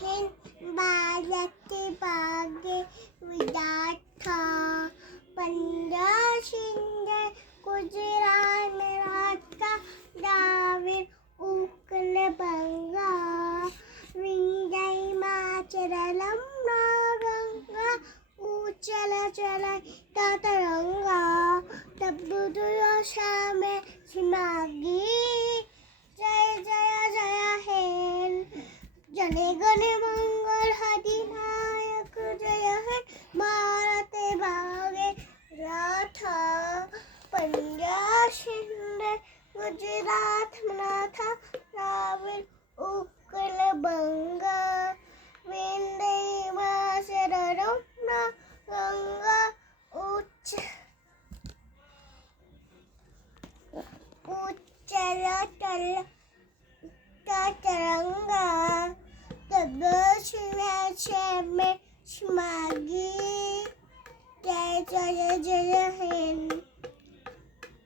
हिंद बालके बागे विदाथा पंजाब सिंध गुजरात मराठा द्राविड उत्कल बंगा विंध्य हिमाचल यमुना गंगा उच्चल चल तरंगा तब में सिमागी जय जय जय हे जने गणे मंगल अधिनायक जय हे भारत भागे राथा पंजाब सिंध गुजरात मराठा द्राविड उत्कल बंगा विंध्य हिमाचल यमुना गंगा उच्चल तरंगा तब में सिमागी जय जय जय हिंद।